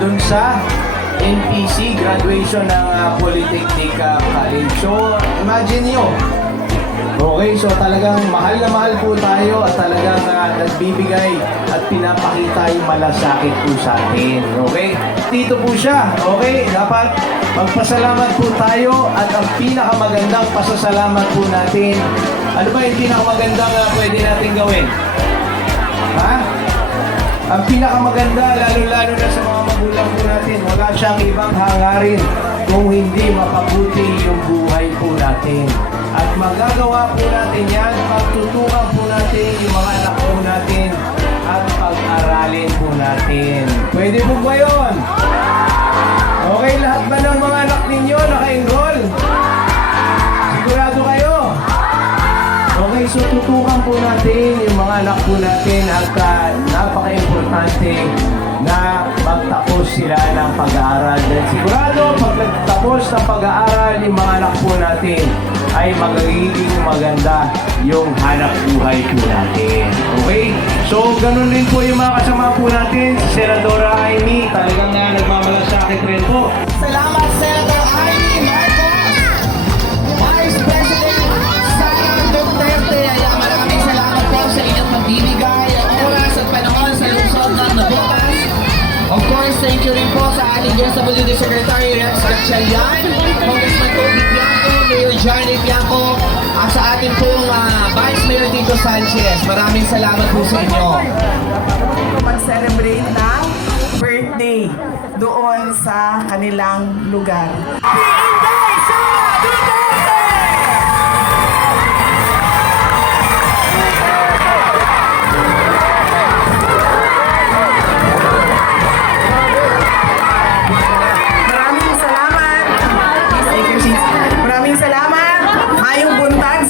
dun sa NPC, graduation ng ah, Polytechnic ah, College. So, imagine nyo, Okay, so talagang mahal na mahal po tayo at talagang ah, nagbibigay at pinapakita yung malasakit po sa atin. Okay? Dito po siya. Okay? Dapat magpasalamat po tayo at ang pinakamagandang pasasalamat po natin. Ano ba yung pinakamagandang uh, pwede natin gawin? Ha? Ang pinakamaganda, lalo-lalo na sa mga magulang po natin, wala siyang ibang hangarin kung hindi makabuti yung buhay po natin. At magagawa po natin yan, pagtutukan po natin yung mga anak po natin at pag-aralin po natin. Pwede po ba yun? Okay, lahat ba ng mga anak ninyo naka-enroll? So tutukan po natin yung mga anak po natin at ah, napaka-importante na magtapos sila ng pag-aaral. Dahil sigurado, pag nagtapos ng pag-aaral yung mga anak po natin, ay magiging maganda yung hanap buhay po natin. Okay? So, ganun din po yung mga kasama po natin. Si Senadora at sa ating pong ah, Vice Mayor Tito Sanchez. Maraming salamat po sa inyo. mag-celebrate ng birthday doon sa kanilang lugar. Maraming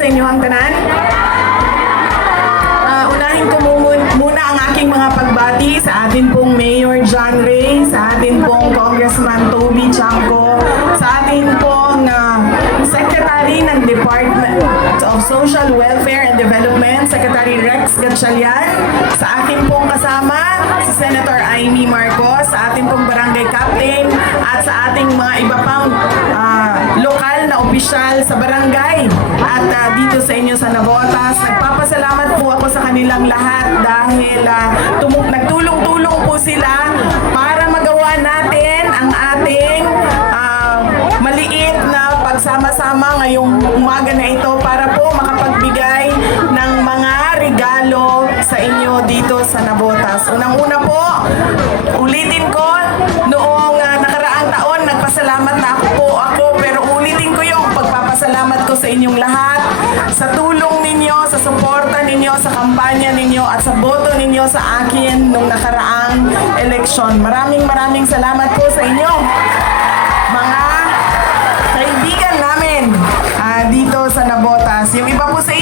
sa inyong tanan. Ah, unahin ko mu- muna ang aking mga pagbati sa atin pong Mayor John Ray, sa atin pong Congressman Toby Chanco, sa atin pong ah, Secretary ng Department of Social Welfare and Development, Secretary Rex Gatchalian, sa ating pong kasama, si Senator Amy Marcos, sa ating pong barangay captain, at sa ating mga iba pang ah, lokal na opisyal sa barangay at kanilang lahat dahil ah, tumu- nagtulong-tulong po sila para magawa natin ang ating ah, maliit na pagsama-sama ngayong umaga na ito para po makapagbigay ng mga regalo sa inyo dito sa Navotas. Unang-una po, ulitin ko, noong ah, nakaraang taon, nagpasalamat na ako po ako, pero ulitin ko yung pagpapasalamat ko sa inyong lahat, sa tulong ninyo, sa suporta ninyo, sa kampanya ninyo, at sa boto ninyo sa akin nung nakaraang eleksyon. Maraming maraming salamat po sa inyo, mga kaibigan namin ah, dito sa Nabotas. Yung iba po sa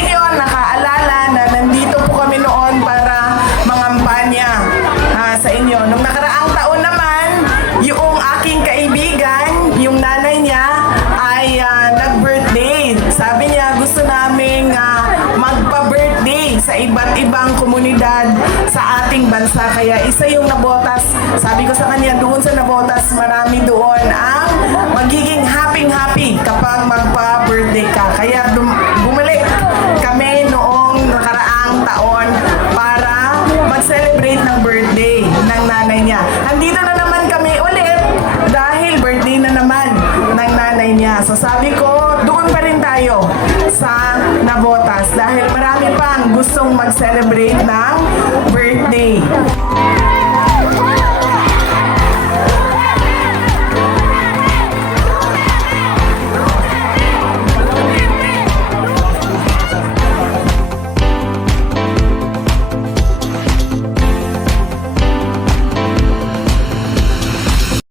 sa iba't ibang komunidad sa ating bansa. Kaya isa yung Nabotas. Sabi ko sa kanya, doon sa Nabotas, marami doon ang magiging happy-happy kapag magpa-birthday ka. Kaya bumalik kami noong nakaraang taon para mag-celebrate ng birthday ng nanay niya. Andito na naman kami ulit dahil birthday na naman ng nanay niya. So sabi ko, doon pa rin tayo sa mag-celebrate ng birthday.